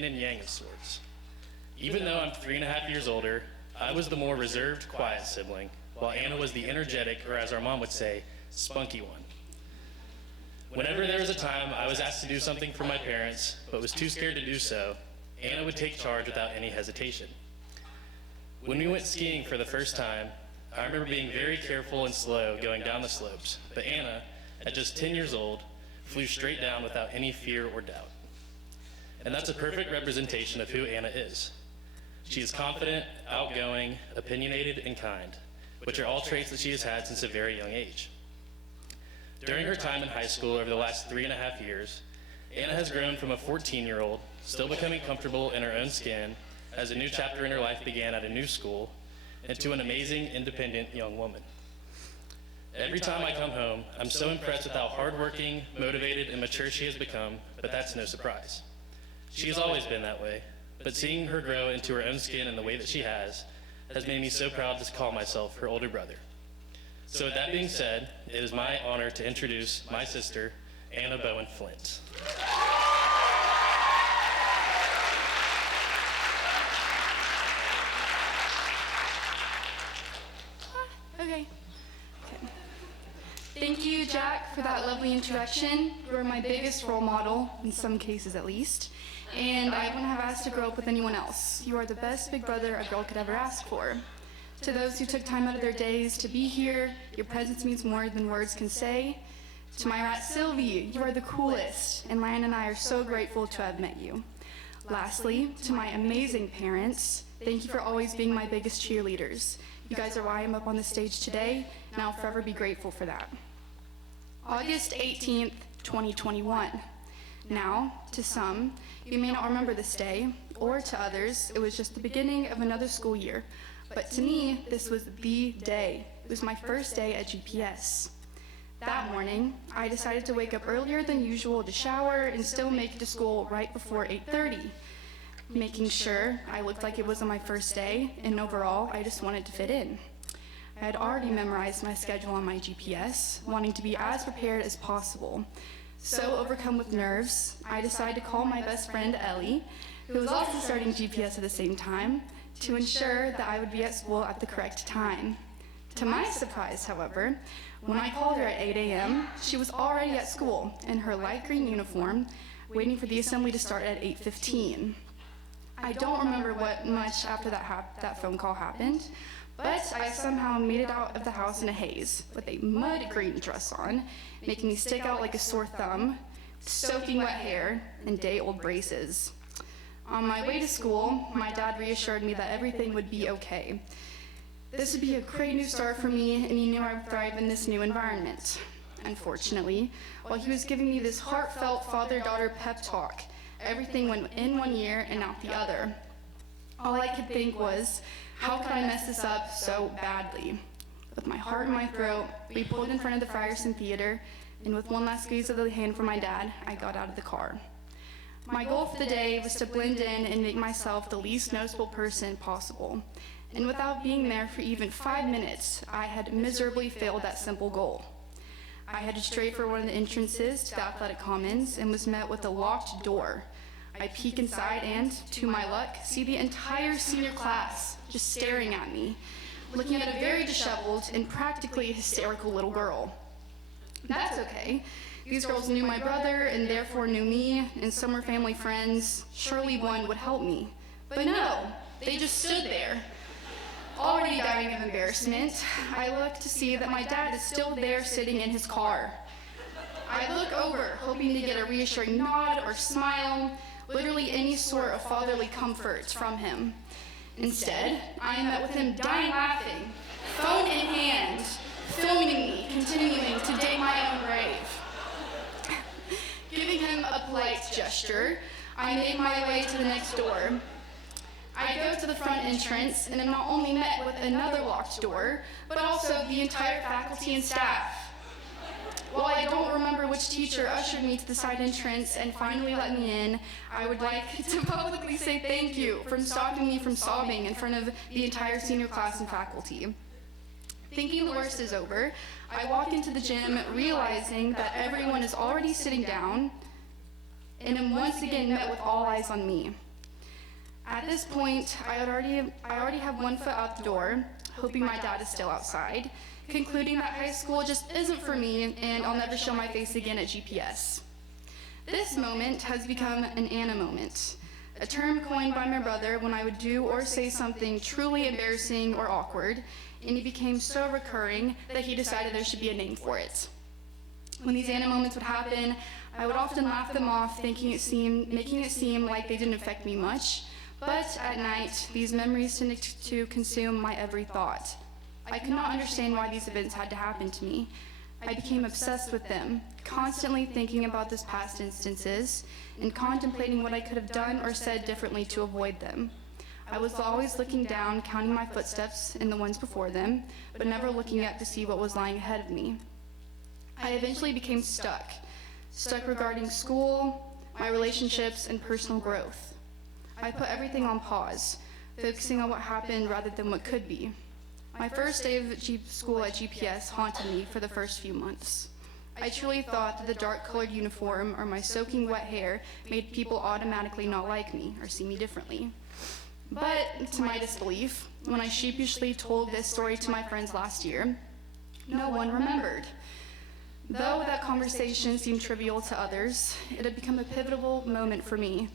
yin and yang of sorts. Even though I'm 3.5 years older, I was the more reserved, quiet sibling, while Anna was the energetic, or as our mom would say, spunky one. Whenever there was a time I was asked to do something for my parents, but was too scared to do so, Anna would take charge without any hesitation. When we went skiing for the first time, I remember being very careful and slow going down the slopes, but Anna, at just 10 years old, flew straight down without any fear or doubt. And that's a perfect representation of who Anna is. She is confident, outgoing, opinionated, and kind, which are all traits that she has had since a very young age. During her time in high school over the last 3.5 years, Anna has grown from a 14-year-old, still becoming comfortable in her own skin, as a new chapter in her life began at a new school, into an amazing, independent young woman. Every time I come home, I'm so impressed with how hardworking, motivated, and mature she has become, but that's no surprise. She has always been that way, but seeing her grow into her own skin in the way that she has made me so proud to call myself her older brother. So with that being said, it is my honor to introduce my sister, Anna Bowen Flint. Okay. Thank you, Jack, for that lovely introduction. You are my biggest role model, in some cases at least, and I wouldn't have asked to grow up with anyone else. You are the best big brother a girl could ever ask for. To those who took time out of their days to be here, your presence means more than words can say. To my rat Sylvie, you are the coolest, and Lan and I are so grateful to have met you. Lastly, to my amazing parents, thank you for always being my biggest cheerleaders. You guys are why I'm up on the stage today, and I'll forever be grateful for that. August 18th, 2021. Now, to some, you may not remember this day, or to others, it was just the beginning of another school year. But to me, this was the day. It was my first day at GPS. That morning, I decided to wake up earlier than usual to shower and still make it to school right before 8:30. Making sure I looked like it was on my first day, and overall, I just wanted to fit in. I had already memorized my schedule on my GPS, wanting to be as prepared as possible. So overcome with nerves, I decided to call my best friend Ellie, who was also starting GPS at the same time, to ensure that I would be at school at the correct time. To my surprise, however, when I called her at 8 a.m., she was already at school in her light green uniform, waiting for the assembly to start at 8:15. I don't remember what much after that phone call happened, but I somehow made it out of the house in a haze with a mud green dress on, making me stick out like a sore thumb, soaking wet hair, and day-old braces. On my way to school, my dad reassured me that everything would be okay. This would be a great new start for me, and he knew I would thrive in this new environment. Unfortunately, while he was giving me this heartfelt father-daughter pep talk, everything went in one ear and out the other. All I could think was, how could I mess this up so badly? With my heart in my throat, we pulled in front of the Frierson Theater, and with one last squeeze of the hand from my dad, I got out of the car. My goal for the day was to blend in and make myself the least noticeable person possible. And without being there for even 5 minutes, I had miserably failed that simple goal. I headed straight for one of the entrances to the athletic commons and was met with a locked door. I peek inside and, to my luck, see the entire senior class just staring at me, looking at a very disheveled and practically hysterical little girl. That's okay. These girls knew my brother and therefore knew me, and some were family friends. Surely one would help me. But no, they just stood there. Already dying of embarrassment, I look to see that my dad is still there sitting in his car. I look over, hoping to get a reassuring nod or smile, literally any sort of fatherly comfort from him. Instead, I am met with him dying laughing, phone in hand, filming me, continuing to dig my own grave. Giving him a polite gesture, I make my way to the next door. I go to the front entrance and am not only met with another locked door, but also the entire faculty and staff. While I don't remember which teacher ushered me to the side entrance and finally let me in, I would like to publicly say thank you for stopping me from sobbing in front of the entire senior class and faculty. Thinking the worst is over, I walk into the gym realizing that everyone is already sitting down and am once again met with all eyes on me. At this point, I already have one foot out the door, hoping my dad is still outside, concluding that high school just isn't for me and I'll never show my face again at GPS. This moment has become an Anna moment, a term coined by my brother when I would do or say something truly embarrassing or awkward, and it became so recurring that he decided there should be a name for it. When these Anna moments would happen, I would often laugh them off, making it seem like they didn't affect me much. But at night, these memories tended to consume my every thought. I could not understand why these events had to happen to me. I became obsessed with them, constantly thinking about those past instances and contemplating what I could have done or said differently to avoid them. I was always looking down, counting my footsteps and the ones before them, but never looking up to see what was lying ahead of me. I eventually became stuck regarding school, my relationships, and personal growth. I put everything on pause, focusing on what happened rather than what could be. My first day of school at GPS haunted me for the first few months. I truly thought that the dark-colored uniform or my soaking wet hair made people automatically not like me or see me differently. But to my disbelief, when I sheepishly told this story to my friends last year, no one remembered. Though that conversation seemed trivial to others, it had become a pivotal moment for me.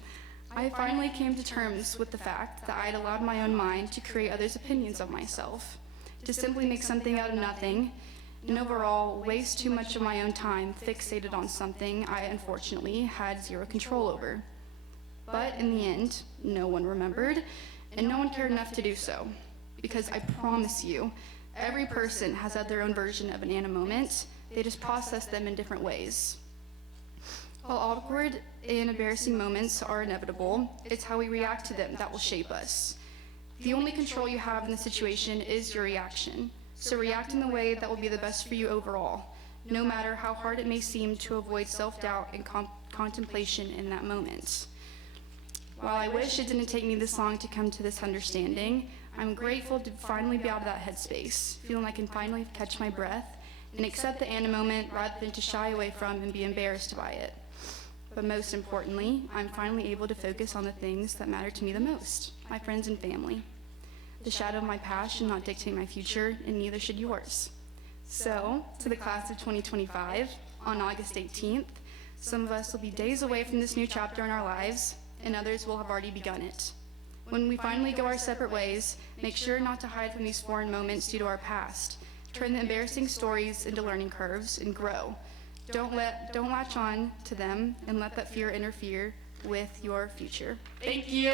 I finally came to terms with the fact that I had allowed my own mind to create others' opinions of myself, to simply make something out of nothing, and overall waste too much of my own time fixated on something I unfortunately had zero control over. But in the end, no one remembered, and no one cared enough to do so, because I promise you, every person has had their own version of an Anna moment. They just process them in different ways. While awkward and embarrassing moments are inevitable, it's how we react to them that will shape us. The only control you have in the situation is your reaction. So react in the way that will be the best for you overall, no matter how hard it may seem to avoid self-doubt and contemplation in that moment. While I wish it didn't take me this long to come to this understanding, I'm grateful to finally be out of that headspace, feeling I can finally catch my breath and accept the Anna moment rather than to shy away from and be embarrassed by it. But most importantly, I'm finally able to focus on the things that matter to me the most, my friends and family. The shadow of my past should not dictate my future, and neither should yours. So, to the class of 2025, on August 18th, some of us will be days away from this new chapter in our lives, and others will have already begun it. When we finally go our separate ways, make sure not to hide from these foreign moments due to our past. Turn the embarrassing stories into learning curves and grow. Don't latch on to them and let that fear interfere with your future. Thank you.